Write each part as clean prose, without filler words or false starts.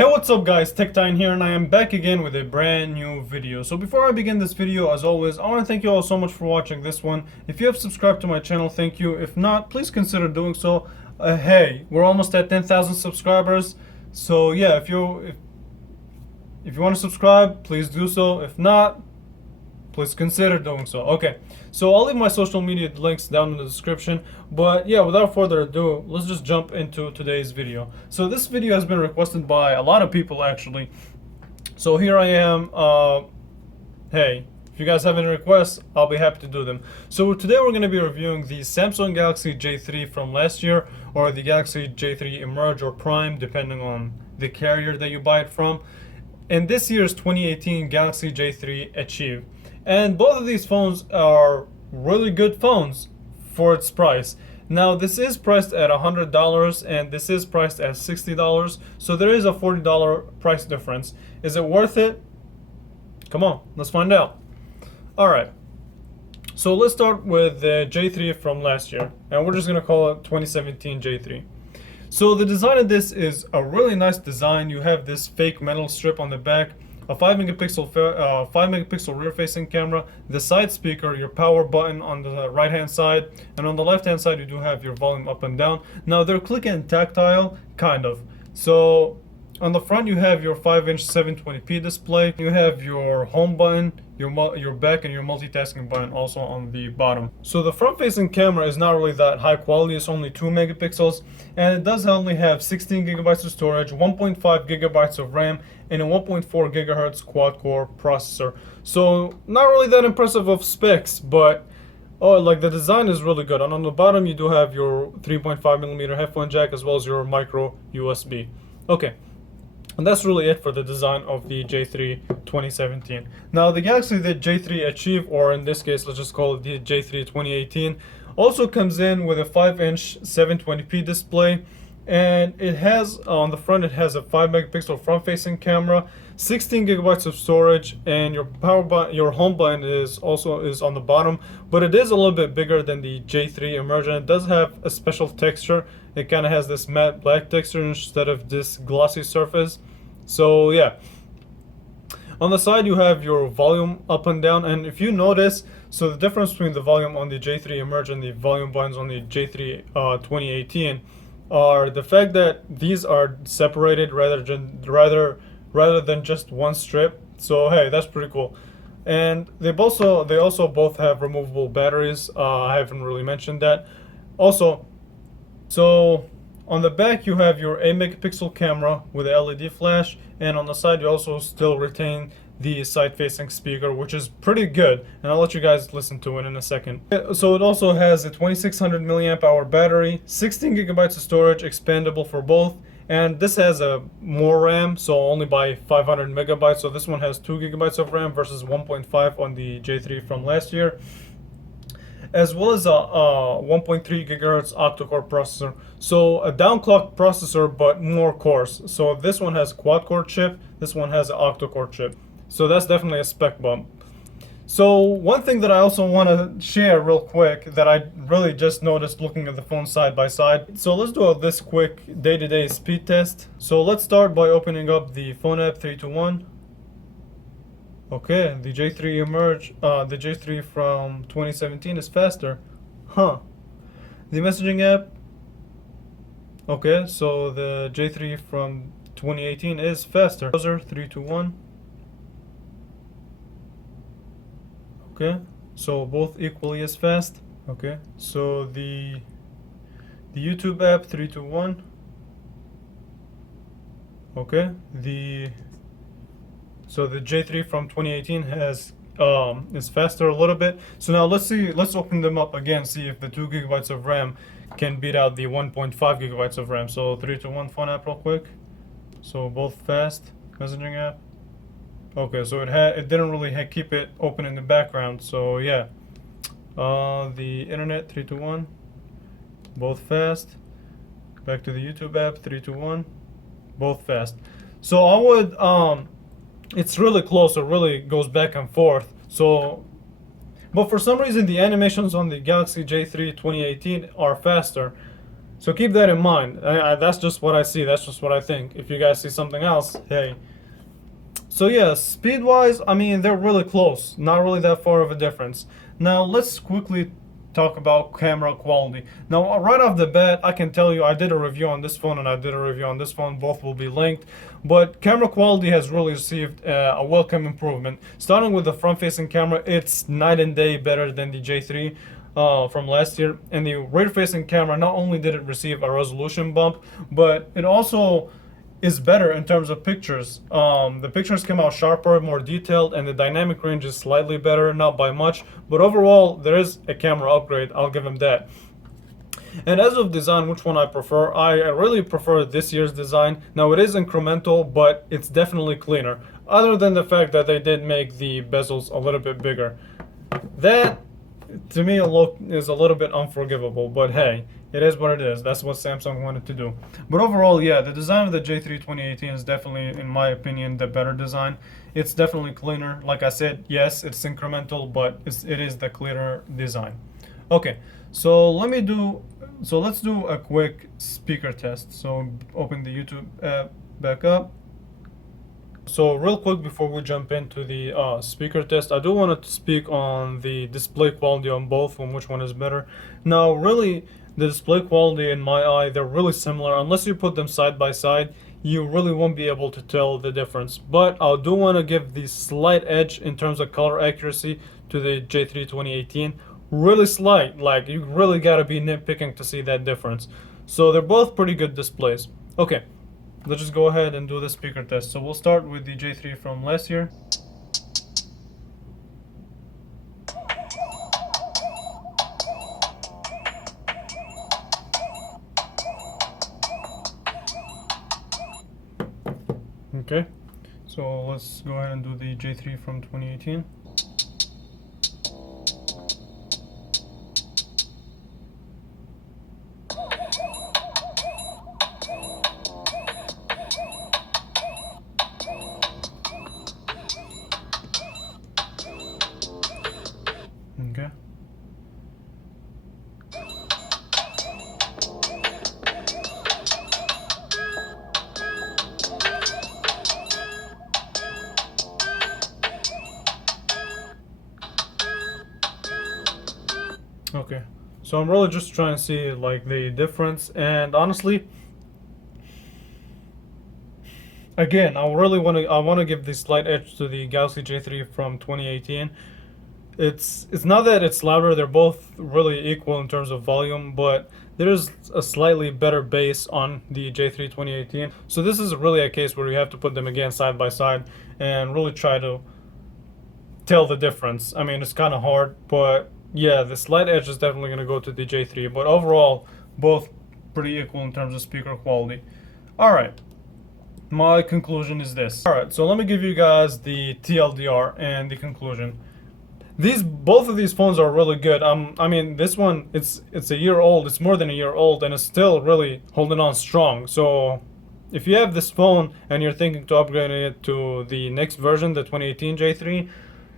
Hey, what's up guys, TechTime here, and I am back again with a brand new video. So before I begin this video, as always, I want to thank you all so much for watching this one. If you have subscribed to my channel, thank you. If not, please consider doing so. Hey, we're almost at 10,000 subscribers. So yeah, if you want to subscribe, please do so. If not, please consider doing so. Okay, so I'll leave my social media links down in the description, but yeah, without further ado, let's just jump into today's video. So this video has been requested by a lot of people actually, so here I am. Hey, if you guys have any requests, I'll be happy to do them. So today we're going to be reviewing the Samsung Galaxy J3 from last year, or the Galaxy J3 Emerge or Prime, depending on the carrier that you buy it from, and this year's 2018 Galaxy J3 Achieve. And both of these phones are really good phones for its price. Now this is priced at $100 and this is priced at $60, so there is a $40 price difference. Is it worth it? Come on, let's find out. Alright, so let's start with the J3 from last year, and we're just going to call it 2017 J3. So the design of this is a really nice design. You have this fake metal strip on the back, a 5 megapixel rear facing camera, the side speaker, your power button on the right hand side, and on the left hand side you do have your volume up and down. Now they're click and tactile, kind of. So on the front you have your 5-inch 720p display, you have your home button, your back, and your multitasking button also on the bottom. So the front facing camera is not really that high quality, it's only 2 megapixels, and it does only have 16 gigabytes of storage, 1.5 gigabytes of RAM, and a 1.4 gigahertz quad-core processor. So not really that impressive of specs, but like the design is really good. And on the bottom you do have your 3.5 millimeter headphone jack as well as your micro USB. Okay, and that's really it for the design of the J3 2017. Now the Galaxy J3 Achieve, or in this case let's just call it the J3 2018, also comes in with a 5-inch 720p display, and it has on the front, it has a 5 megapixel front facing camera, 16 gigabytes of storage, and your power button, your home button is on the bottom, but it is a little bit bigger than the J3 Emerge, and it does have a special texture. It kind of has this matte black texture instead of this glossy surface. So yeah, on the side you have your volume up and down, and if you notice, so the difference between the volume on the J3 Emerge and the volume buttons on the J3 2018 are the fact that these are separated rather than just one strip. So hey, that's pretty cool. And they also both have removable batteries. I haven't really mentioned that. Also, so on the back you have your 8 megapixel camera with a LED flash, and on the side you also still retain the side-facing speaker, which is pretty good, and I'll let you guys listen to it in a second. So it also has a 2600 milliamp hour battery, 16 gigabytes of storage, expandable for both, and this has a more RAM, so only by 500 megabytes. So this one has 2 gigabytes of RAM versus 1.5 on the J3 from last year, as well as a 1.3 gigahertz octa-core processor. So a downclocked processor, but more cores. So this one has a quad-core chip, this one has an octa-core chip. So that's definitely a spec bump. So one thing that I also want to share real quick that I really just noticed looking at the phone side by side. So let's do this quick day-to-day speed test. So let's start by opening up the phone app 3 to 1. Okay, the J3 Emerge, the J3 from 2017 is faster. Huh. The messaging app. Okay, so the J3 from 2018 is faster. Browser 3 to 1. Okay, so both equally as fast. Okay, so the YouTube app 3 to 1. Okay, so the J3 from 2018 has is faster a little bit. So now let's open them up again, see if the 2 gigabytes of RAM can beat out the 1.5 gigabytes of RAM. So 3 to 1 phone app real quick. So both fast. Messaging app. Okay, so it didn't really keep it open in the background. So yeah, the internet 3 to 1, both fast. Back to the YouTube app 3 to 1, both fast. So I would it's really close. It really goes back and forth. So, but for some reason the animations on the Galaxy J3 2018 are faster. So keep that in mind. That's just what I see. That's just what I think. If you guys see something else, hey. So yeah, speed-wise, I mean, they're really close. Not really that far of a difference. Now let's quickly talk about camera quality. Now right off the bat, I can tell you I did a review on this phone and I did a review on this phone. Both will be linked. But camera quality has really received a welcome improvement. Starting with the front-facing camera, it's night and day better than the J3 from last year. And the rear-facing camera, not only did it receive a resolution bump, but it also is better in terms of pictures. The pictures come out sharper, more detailed, and the dynamic range is slightly better, not by much, but overall there is a camera upgrade. I'll give them that. And as of design, which one I prefer? I really prefer this year's design. Now it is incremental, but it's definitely cleaner, other than the fact that they did make the bezels a little bit bigger. That to me is a little bit unforgivable, but hey, it is what it is. That's what Samsung wanted to do. But overall, yeah, the design of the J3 2018 is definitely, in my opinion, the better design. It's definitely cleaner. Like I said, yes, it's incremental, but it is the cleaner design. Okay, so let's do a quick speaker test. So open the YouTube app back up. So real quick before we jump into the speaker test, I do want to speak on the display quality on both, on which one is better. Now really, the display quality in my eye, they're really similar. Unless you put them side by side, you really won't be able to tell the difference. But I do want to give the slight edge in terms of color accuracy to the J3 2018. Really slight, like you really gotta be nitpicking to see that difference. So they're both pretty good displays. Okay, let's just go ahead and do the speaker test. So we'll start with the J3 from last year. Okay, so let's go ahead and do the J3 from 2018. Okay. Okay, so I'm really just trying to see like the difference, and honestly, again, I want to give this slight edge to the Galaxy J3 from 2018. It's not that it's louder; they're both really equal in terms of volume, but there's a slightly better bass on the J3 2018. So this is really a case where you have to put them again side by side and really try to tell the difference. I mean, it's kind of hard, but yeah, the slight edge is definitely going to go to the J3, but overall, both pretty equal in terms of speaker quality. Alright, my conclusion is this. Alright, so let me give you guys the TLDR and the conclusion. Both of these phones are really good. I mean, this one, it's a year old, it's more than a year old, and it's still really holding on strong. So if you have this phone and you're thinking to upgrade it to the next version, the 2018 J3,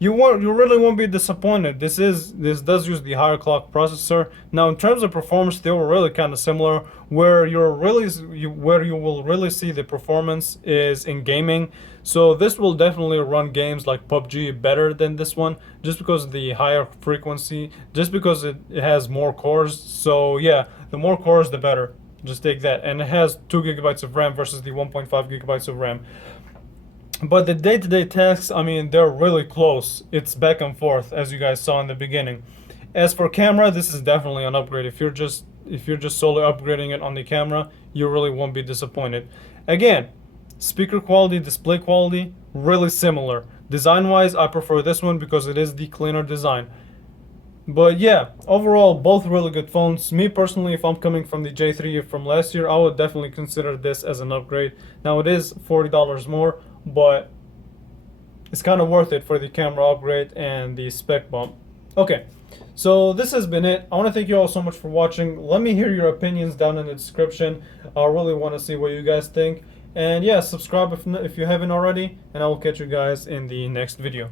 you really won't be disappointed. This does use the higher clock processor. Now in terms of performance, they were really kind of similar. Where you will really see the performance is in gaming. So this will definitely run games like PUBG better than this one, just because of the higher frequency, just because it has more cores. So yeah, the more cores the better. Just take that. And it has 2 gigabytes of RAM versus the 1.5 gigabytes of RAM. But the day-to-day tasks, I mean, they're really close. It's back and forth, as you guys saw in the beginning. As for camera, this is definitely an upgrade. If you're just solely upgrading it on the camera, you really won't be disappointed. Again, speaker quality, display quality, really similar. Design-wise, I prefer this one because it is the cleaner design. But yeah, overall, both really good phones. Me personally, if I'm coming from the J3 from last year, I would definitely consider this as an upgrade. Now it is $40 more, but it's kind of worth it for the camera upgrade and the spec bump. Okay, so this has been it. I want to thank you all so much for watching. Let me hear your opinions down in the description. I really want to see what you guys think. And yeah, subscribe if you haven't already, and I will catch you guys in the next video.